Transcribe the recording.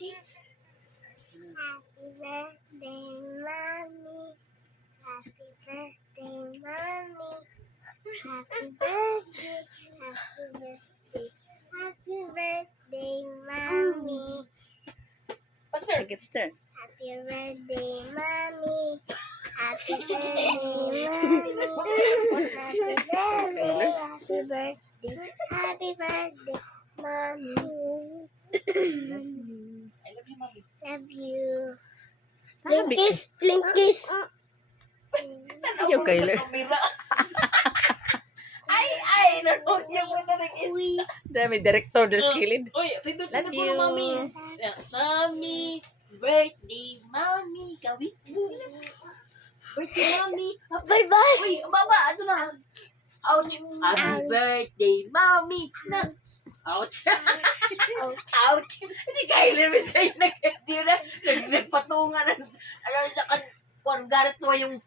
Happy birthday, mommy. Happy birthday, mommy. Happy birthday, happy birthday, happy birthday, mommy. Pastor. Sige, Pastor. Happy birthday, mommy. Happy birthday, mommy. Happy birthday, happy birthday, happy birthday, mommy. I love you, Mami. Love you. Sabi ko. Blink kiss. Ayaw, Kyler. Ay, nanunyan mo na ng isa. Dami, director del skilled. Uy, happy birthday Love na po you. Mami. Mami, birthday, Mami. Kawit mo. Birthday, Mami. Bye-bye. Uy, baba, ito na. Ouch. Happy birthday, Mami. Na. Ouch. Ouch. Si Kyler, misay nagpatungan. Alam niya, kung garit mo yung